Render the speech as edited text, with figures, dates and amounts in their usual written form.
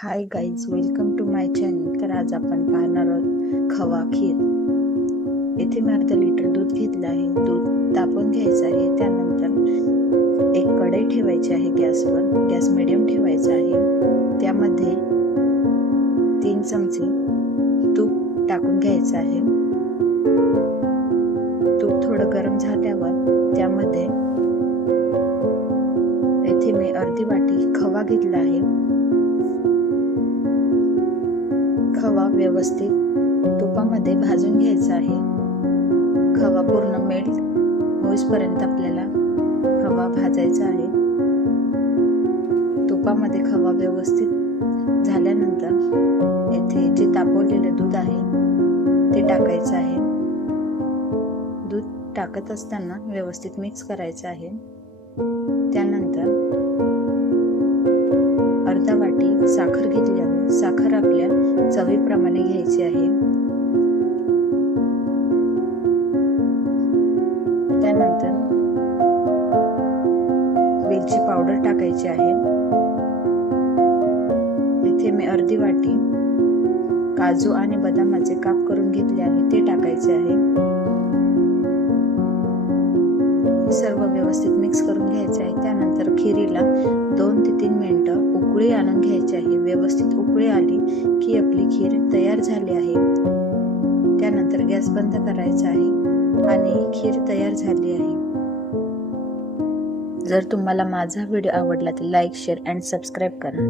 High guys, welcome to my channel. तर आज आपण पाहणार आहोत खवा खीर. येथे मी अर्धा लिटर दूध घेतलं आहे. दूध तापवून घ्यायचं आहे. त्यानंतर एक कढई ठेवायची आहे गॅसवर. गॅस मिडियम ठेवायचा आहे. त्यामध्ये 3 चमचे तूप टाकून घ्यायचं आहे. तूप थोडं गरम झाल्यावर त्यामध्ये येथे मी अर्धी वाटी खवा घेतला आहे. खवा व्यवस्थित तुपामध्ये भाजून घ्यायचा आहे. खवा पूर्ण मेल्ट होईपर्यंत आपल्याला खवा भाजायचा आहे. तुपामध्ये खवा व्यवस्थित झाल्यानंतर येथे जे तापवलेले दूध आहे ते टाकायचं आहे. दूध टाकत असताना व्यवस्थित मिक्स करायचं आहे. त्यानंतर अर्धा वाटी साखर घेतली आहे. साखर आपल्या चवीप्रमाणे घ्यायची आहे. त्यानंतर वेलची पावडर टाकायची आहे. इथे मी अर्धी वाटी काजू आणि बदामाचे काप करून घेतले आहे ते टाकायचे आहे. हे सर्व व्यवस्थित मिक्स करून घ्यायचे आहे. त्यानंतर खिरीला 2 ते 3 मिनिटं उकळी आणून घ्यायची आहे. व्यवस्थित उकळी आली की आपली खीर तयार झाली आहे. त्यानंतर गॅस बंद करायचा आहे आणि खीर तयार झाली आहे. जर तुम्हाला माझा व्हिडिओ आवडला तर लाईक, शेअर अँड सबस्क्राईब करा.